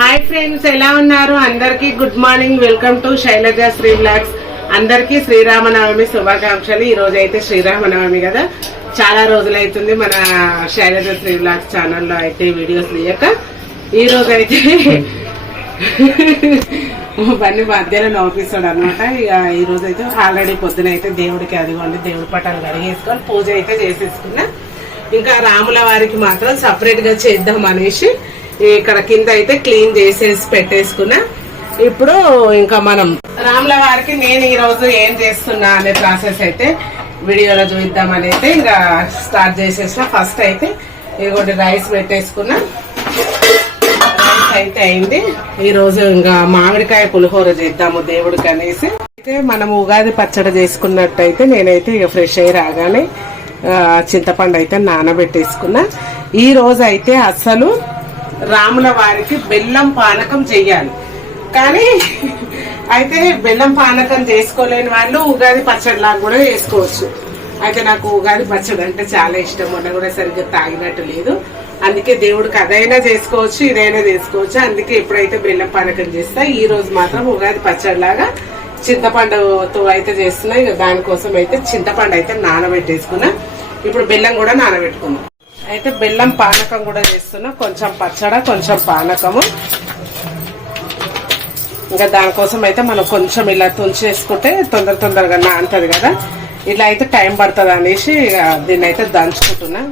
Hi friends ఎలా ఉన్నారు? అందరికీ good morning. Welcome to Sailaja Sri blogs. అందరికీ శ్రీరామనవమి శుభాకాంక్షలు. ఈ రోజు అయితే శ్రీరామనవమి కదా. చాలా రోజులైతుంది మన శైలజ శ్రీ బ్లాగ్స్ ఛానల్లో అయితే వీడియోస్ తీయక. ఈ రోజు అయితే బండి మధ్యలో నవ్విస్తాడు అనమాట ఇక ఈ రోజు అయితే ఆల్రెడీ పొద్దున అయితే దేవుడికి అదిగోండి దేవుడి పటాలు కడిగేసుకొని పూజ అయితే చేసేసుకున్నా. ఇంకా రాముల వారికి మాత్రం సపరేట్గా చేద్దాం అనేసి ఇక్కడ కింద అయితే క్లీన్ చేసేసి పెట్టేసుకున్నా. ఇప్పుడు ఇంకా మనం రాముల వారికి నేను ఈ రోజు ఏం చేస్తున్నా అనే ప్రాసెస్ అయితే వీడియోలో చూద్దామని అయితే ఇంకా స్టార్ట్ చేసేసిన. ఫస్ట్ అయితే ఇదిగోటి రైస్ పెట్టేసుకున్నా. రైస్ అయితే అయింది. ఈ రోజు ఇంకా మామిడికాయ పులిహోర చేద్దాము దేవుడికి అనేసి. అయితే మనం ఉగాది పచ్చడి చేసుకున్నట్టయితే నేనైతే ఇక ఫ్రెష్ అయ్యి రాగానే చింతపండు అయితే నానబెట్టేసుకున్నా. ఈ రోజు అయితే అస్సలు రాముల వారికి బెల్లం పానకం చెయ్యాలి కానీ అయితే బెల్లం పానకం చేసుకోలేని వాళ్ళు ఉగాది పచ్చడి లాగా కూడా చేసుకోవచ్చు. అయితే నాకు ఉగాది పచ్చడి అంటే చాలా ఇష్టం. మొన్న కూడా సరిగ్గా తాగినట్టు లేదు. అందుకే దేవుడికి అదైనా చేసుకోవచ్చు ఇదైనా చేసుకోవచ్చు. అందుకే ఎప్పుడైతే బెల్లం పానకం చేస్తా ఈ రోజు మాత్రం ఉగాది పచ్చడి లాగా చింతపండుతో అయితే చేస్తున్నా. ఇక దానికోసం అయితే చింతపండు అయితే నానబెట్టేసుకున్నా. ఇప్పుడు బెల్లం కూడా నానబెట్టుకున్నాం అయితే బెల్లం పానకం కూడా చేస్తున్నా. కొంచెం పచ్చడ కొంచెం పానకము. ఇంకా దానికోసం అయితే మనం కొంచెం ఇలా తుంచేసుకుంటే తొందర తొందరగా నానుతుంది కదా. ఇలా అయితే టైం పడుతుంది అనేసి ఇక దీన్ని అయితే దంచుకుంటున్నా.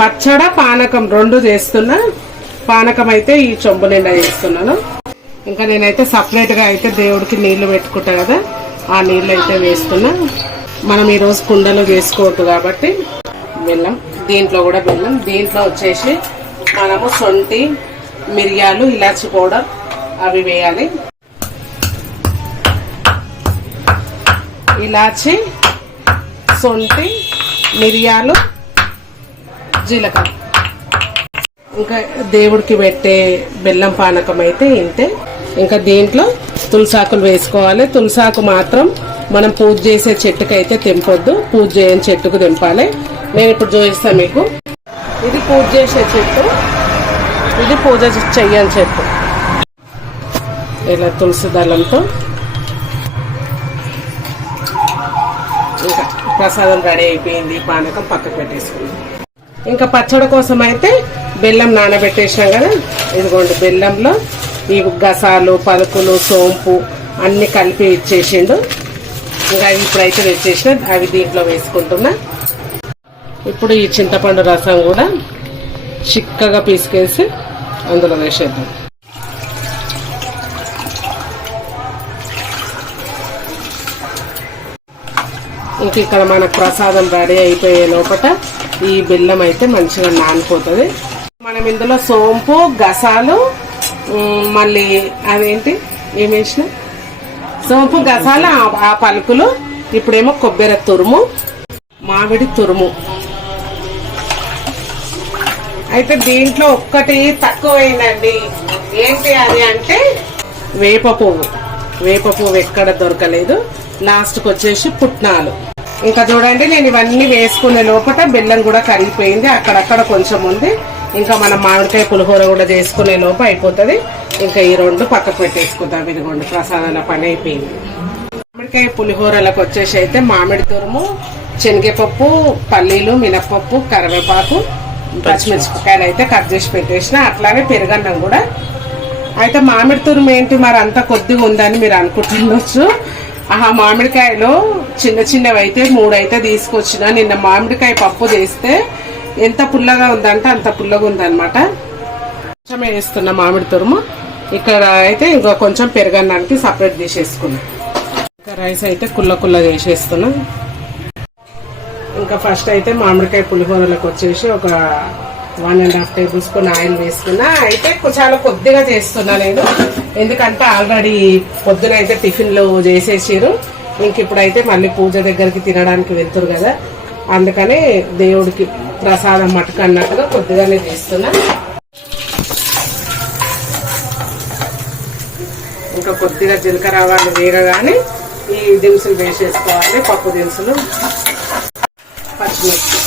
పచ్చడ పానకం రెండు చేస్తున్నా. పానకం అయితే ఈ చెంబు నిండా వేస్తున్నాను ఇంకా నేనైతే సపరేట్గా అయితే దేవుడికి నీళ్ళు పెట్టుకుంటా కదా ఆ నీళ్ళు అయితే వేస్తున్నా. మనం ఈ రోజు కుండలో వేసుకోవద్దు కాబట్టి బెల్లం దీంట్లో కూడా బెల్లం. దీంట్లో వచ్చేసి మనము సొంటి మిరియాలు ఇలాచి పౌడర్ అవి వేయాలి. ఇలాచి సొంటి మిరియాలు జీలకర్ర. ఇంకా దేవుడికి పెట్టే బెల్లం పానకం అయితే ఇంతే. ఇంకా దీంట్లో తులసాకులు వేసుకోవాలి. తులసాకు మాత్రం మనం పూజ చేసే చెట్టుకు అయితే తెంపొద్దు. పూజ చేయని చెట్టుకు తెంపాలి. నేను ఇప్పుడు చూపిస్తాను మీకు. ఇది పూజ చేసే చెట్టు. ఇది పూజ చెయ్యని చెట్టు. ఇలా తులసి దళంతో. ఇంకా ప్రసాదం రెడీ అయిపోయింది. పానకం పక్కకు పెట్టేసుకుంది. ఇంకా పచ్చడి కోసం అయితే బెల్లం నానబెట్టేసాం కదా? ఇదిగోండి బెల్లంలో ఈ గసాలు పలుకులు సోంపు అన్ని కలిపి ఇచ్చేసిండు. ఇంకా ఇప్పుడైతే తెచ్చేసిన అవి దీంట్లో వేసుకుంటున్నా. ఇప్పుడు ఈ చింతపండు రసం కూడా చిక్కగా పీసుకేసి అందులో వేసేద్దాం. ఇంక ఇక్కడ మనకు ప్రసాదం రెడీ అయిపోయే లోపల ఈ బెల్లం అయితే మంచిగా నానిపోతుంది. మనం ఇందులో సోంపు గసాలు మళ్ళీ అదేంటి ఏం వేసిన? సోంపు గసాలు ఆ- ఆ పలుకులు ఇప్పుడేమో కొబ్బరి తురుము మామిడి తురుము. అయితే దీంట్లో ఒక్కటి తక్కువైందండి. ఏంటి అది అంటే వేప పువ్వు. వేప పువ్వు ఎక్కడ దొరకలేదు. లాస్ట్కి వచ్చేసి పుట్నాలు. ఇంకా చూడండి నేను ఇవన్నీ వేసుకునే లోపల బెల్లం కూడా కరిగిపోయింది. అక్కడక్కడ కొంచెం ఉంది. ఇంకా మనం మామిడికాయ పులిహోర కూడా చేసుకునే లోపు అయిపోతుంది. ఇంకా ఈ రెండు పక్కకు పెట్టేసుకుందాం. ఇదిగోండి ప్రసాదాల పని అయిపోయింది. మామిడికాయ పులిహోరలకు వచ్చేసి అయితే మామిడి తురుము శనగపప్పు పల్లీలు మినపప్పు కరివేపాకు పచ్చిమిరపకాయలు అయితే కట్ చేసి పెట్టేసిన. అట్లానే పెరుగన్నం కూడా. అయితే మామిడి తురుము ఏంటి మరి అంత కొద్దిగా ఉందని మీరు అనుకుంటుండొచ్చు. ఆ మామిడికాయలో చిన్న చిన్నవి అయితే మూడు అయితే తీసుకొచ్చిన. నిన్న మామిడికాయ పప్పు చేస్తే ఎంత పుల్లగా ఉందంటే అంత పుల్లగా ఉందన్నమాట. కొంచెం వేస్తున్న మామిడి తురుము. ఇక్కడ అయితే ఇంకా కొంచెం పెరగడానికి సపరేట్ చేసేసుకున్నా ఇంకా రైస్ అయితే కుల్ల కుల్ల చేసేస్తున్నా. ఇంకా ఫస్ట్ అయితే మామిడికాయ పులిహోరలకు వచ్చేసి ఒక one and half tablespoon oil వేసుకున్నా. అయితే చాలా కొద్దిగా చేస్తున్నా నేను. ఎందుకంటే ఆల్రెడీ పొద్దున అయితే టిఫిన్లు చేసేసారు ఇంక ఇప్పుడైతే మళ్ళీ పూజ దగ్గరికి తినడానికి వెళ్తురు కదా. అందుకని దేవుడికి ప్రసాదం మటుకు అన్నట్టుగా కొద్దిగానే తీస్తున్నా ఇంకా కొద్దిగా జీలకర్ర ఆవాలు వేగగానే ఈ దినుసులు వేసేసుకోవాలి పప్పు దినుసులు. పచ్చిమిర్చి.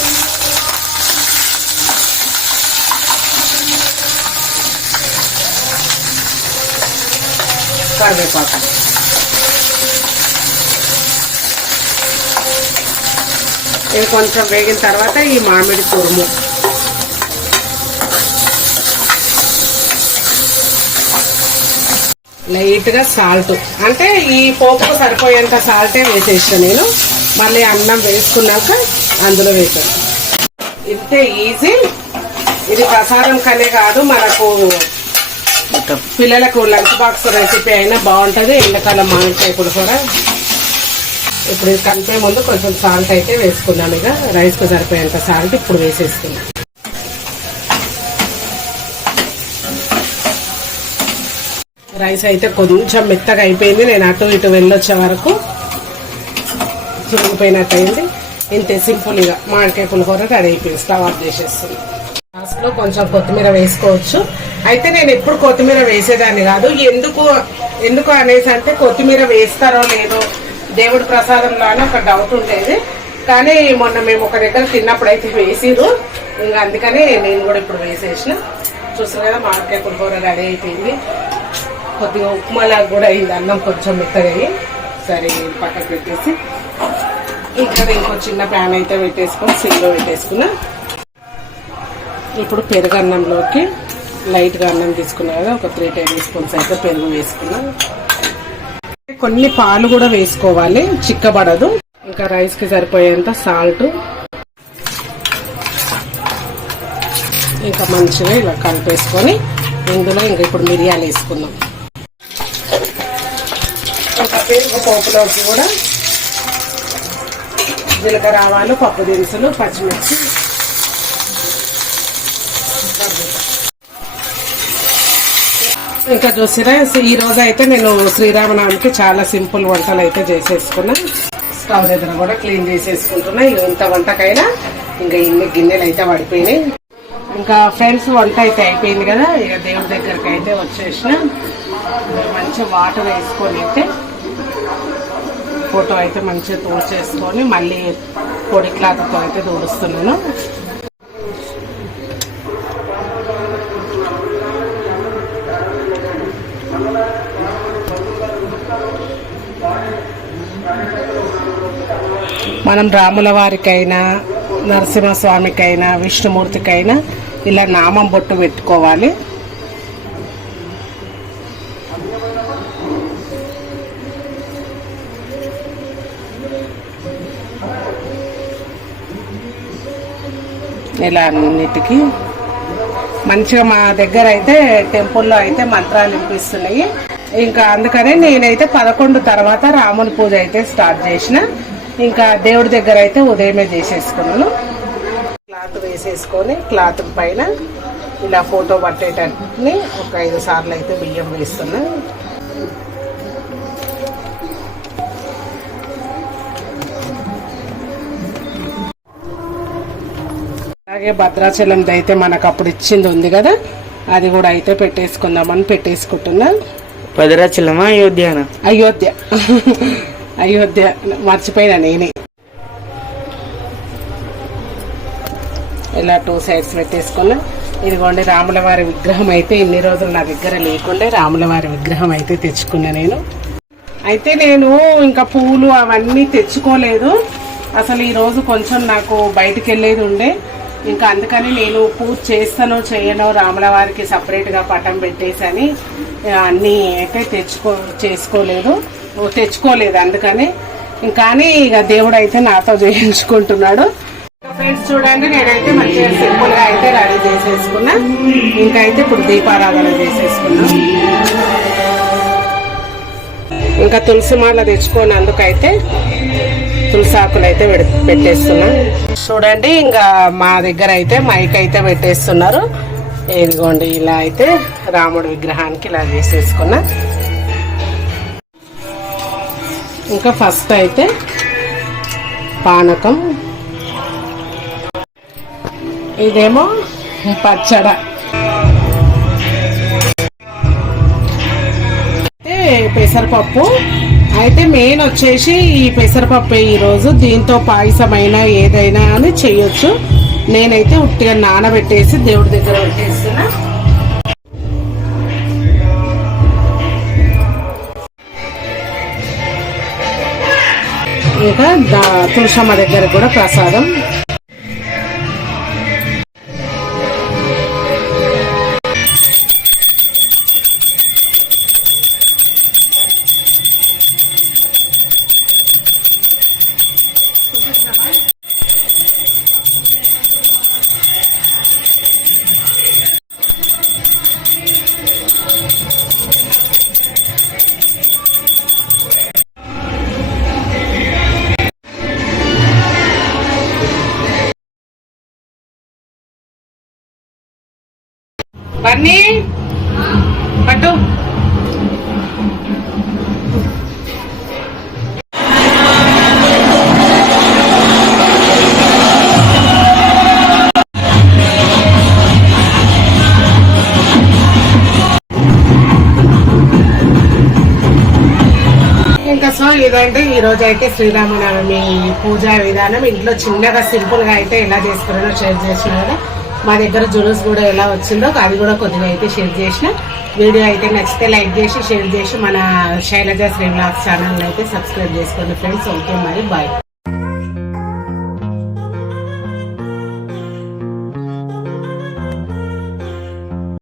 కరివేపాకు. ఇది కొంచెం వేగిన తర్వాత ఈ మామిడి తురుము. లైట్గా సాల్ట్. అంటే ఈ పోపుకు సరిపోయేంత సాల్టే వేసేసాను నేను. మళ్ళీ అన్నం వేసుకున్నాక అందులో వేసాను. ఇంతే ఈజీ. ఇది ప్రసాదం కనే కాదు మనకు పిల్లలకు లంచ్ బాక్స్ రెసిపీ అయినా బాగుంటుంది. ఎండాకాలం మామిడికాయ పులిహోర ఇప్పుడు కలిపే ముందు కొంచెం సాల్ట్ అయితే వేసుకున్నాను ఇక రైస్కి సరిపోయేంత సాల్ట్ ఇప్పుడు వేసేసుకున్నాను రైస్ అయితే కొంచెం మెత్తగా అయిపోయింది. నేను అటు ఇటు వెళ్ళొచ్చే వరకు చిరిగిపోయినట్టు అయింది ఇంతే సింపుల్ ఇక మామిడికాయ పులిహోర రెడీ అయిపోయింది. స్టవ్ ఆఫ్ చేసేస్తుంది లాస్ట్లో కొంచెం కొత్తిమీర వేసుకోవచ్చు. అయితే నేను ఎప్పుడు కొత్తిమీర వేసేదాన్ని కాదు. ఎందుకు ఎందుకు అనేసి అంటే కొత్తిమీర వేస్తారో లేదో దేవుడి ప్రసాదంలో అని ఒక డౌట్ ఉండేది. కానీ మొన్న మేము ఒక దగ్గర తిన్నప్పుడు అయితే వేసిరు ఇంకా అందుకని నేను కూడా ఇప్పుడు వేసేసిన. చూసారు కదా మామిడికాయ పులిహోర రెడీ అయిపోయింది. కొద్దిగా ఉప్మాలాగా కూడా అయింది. అన్నం కొంచెం మెత్తగా సరే పక్కకు పెట్టేసి. ఇక్కడ ఇంకో చిన్న ప్యాన్ అయితే పెట్టేసుకొని సిమ్లో పెట్టేసుకున్నా. ఇప్పుడు పెరుగు అన్నంలోకి లైట్గా అన్నం తీసుకున్నా కదా ఒక త్రీ టేబుల్ స్పూన్స్ అయితే పెరుగు వేసుకున్నా. కొన్ని పాలు కూడా వేసుకోవాలి చిక్కబడదు. ఇంకా రైస్కి సరిపోయేంత సాల్ట్ ఇంకా మంచిగా ఇలా కలిపేసుకొని ఇందులో ఇంకా ఇప్పుడు మిరియాలు వేసుకుందాం. ఒక పెరుగు పోపులోకి కూడా జీలకర్ర ఆవాలు పప్పు దినుసులు పచ్చిమిర్చి ఇంకా చూసిరా? ఈ రోజు అయితే నేను శ్రీరామనవమికి చాలా సింపుల్ వంటలు అయితే చేసేసుకున్నా. స్టవ్ దగ్గర కూడా క్లీన్ చేసేసుకుంటున్నా. ఇంత వంటకైనా ఇంకా ఇన్ని గిన్నెలు అయితే పడిపోయినాయి. ఇంకా ఫ్రెండ్స్ వంట అయితే అయిపోయింది కదా. ఇక దేవుడి దగ్గరికి అయితే వచ్చేసిన. మంచి వాటర్ వేసుకొని అయితే ఫోటో అయితే మంచిగా తోచేసుకొని మళ్ళీ పొడి క్లాత్తో అయితే తోడుస్తున్నాను. మనం రాముల వారికైనా నరసింహస్వామికైనా విష్ణుమూర్తికైనా ఇలా నామం బొట్టు పెట్టుకోవాలి. ఇలా అన్నిటికీ. మంచిగా మా దగ్గర అయితే టెంపుల్లో అయితే మంత్రాలు వినిపిస్తున్నాయి. ఇంకా అందుకనే నేనైతే పదకొండు తర్వాత రాముని పూజ అయితే స్టార్ట్ చేసిన. ఇంకా దేవుడి దగ్గర అయితే ఉదయమే చేసేసుకున్నాను. క్లాత్ వేసేసుకొని క్లాత్ పైన ఇలా ఫోటో పట్టేటట్టుని ఒక ఐదు సార్లు అయితే బియ్యం వేస్తున్నా. అలాగే భద్రాచలం అయితే మనకు అప్పుడు ఇచ్చింది ఉంది కదా అది కూడా అయితే పెట్టేసుకుందామని పెట్టేసుకుంటున్నా. భద్రాచలమా అయోధ్యనా? అయోధ్య. అయోధ్య మర్చిపోయినా నేనే. ఇలా టూ సైడ్స్ పెట్టేసుకున్నా. ఇదిగోండి రాములవారి విగ్రహం అయితే ఇన్ని రోజులు నా దగ్గర లేకుండే రాములవారి విగ్రహం అయితే తెచ్చుకున్నా నేను. అయితే నేను ఇంకా పూలు అవన్నీ తెచ్చుకోలేదు. అసలు ఈరోజు కొంచెం నాకు బయటికి వెళ్ళేది ఉండే. ఇంకా అందుకని నేను పూజ చేస్తానో చేయనో రాములవారికి సపరేట్గా పటం పెట్టేసని అన్నీ అయితే తెచ్చుకో చేసుకోలేదు. తెచ్చుకోలేదు అందుకని. కానీ ఇక దేవుడు అయితే నాతో చేయించుకుంటున్నాడు. ఫ్రెండ్స్ చూడండి నేనైతే మంచిగా సింపుల్గా అయితే రెడీ చేసేసుకున్నా. ఇంకా అయితే ఇప్పుడు దీపారాధన చేసేసుకున్నా. ఇంకా తులసి మాల తెచ్చుకోనందుకైతే తులసి ఆకులు అయితే పెడ- పెట్టేస్తున్నా. చూడండి ఇంకా మా దగ్గర అయితే మైక్ అయితే పెట్టేస్తున్నారు. ఇదిగోండి ఇలా అయితే రాముడి విగ్రహానికి ఇలా చేసేసుకున్నా. ఇంకా ఫస్ట్ అయితే పానకం. ఇదేమో పచ్చడ. అయితే పెసరపప్పు. అయితే మెయిన్ వచ్చేసి ఈ పెసరపప్పు ఈరోజు దీంతో పాయసమైనా ఏదైనా అని చేయొచ్చు. నేనైతే ఉట్టిగా నానబెట్టేసి దేవుడి దగ్గర పెట్టేస్తున్నా. ఇంకా దా తులసమ్మ దగ్గర కూడా ప్రసాదం బన్నీ పట్టు. సో ఇదంటే ఈ రోజు అయితే శ్రీరామనవమి పూజా విధానం. ఇంట్లో చిన్నగా సింపుల్గా అయితే ఎలా చేసుకున్నానో షేర్ చేస్తున్నారు మా దగ్గర జులూస్ కూడా ఎలా వచ్చిందో అది కూడా కొద్దిగా అయితే షేర్ చేసిన. వీడియో అయితే నచ్చితే లైక్ చేసి షేర్ చేసి మన శైలజ శ్రీ బ్లాగ్స్ ఛానల్ అయితే సబ్స్క్రైబ్ చేసుకోండి ఫ్రెండ్స్. ఓకే మరి బాయ్.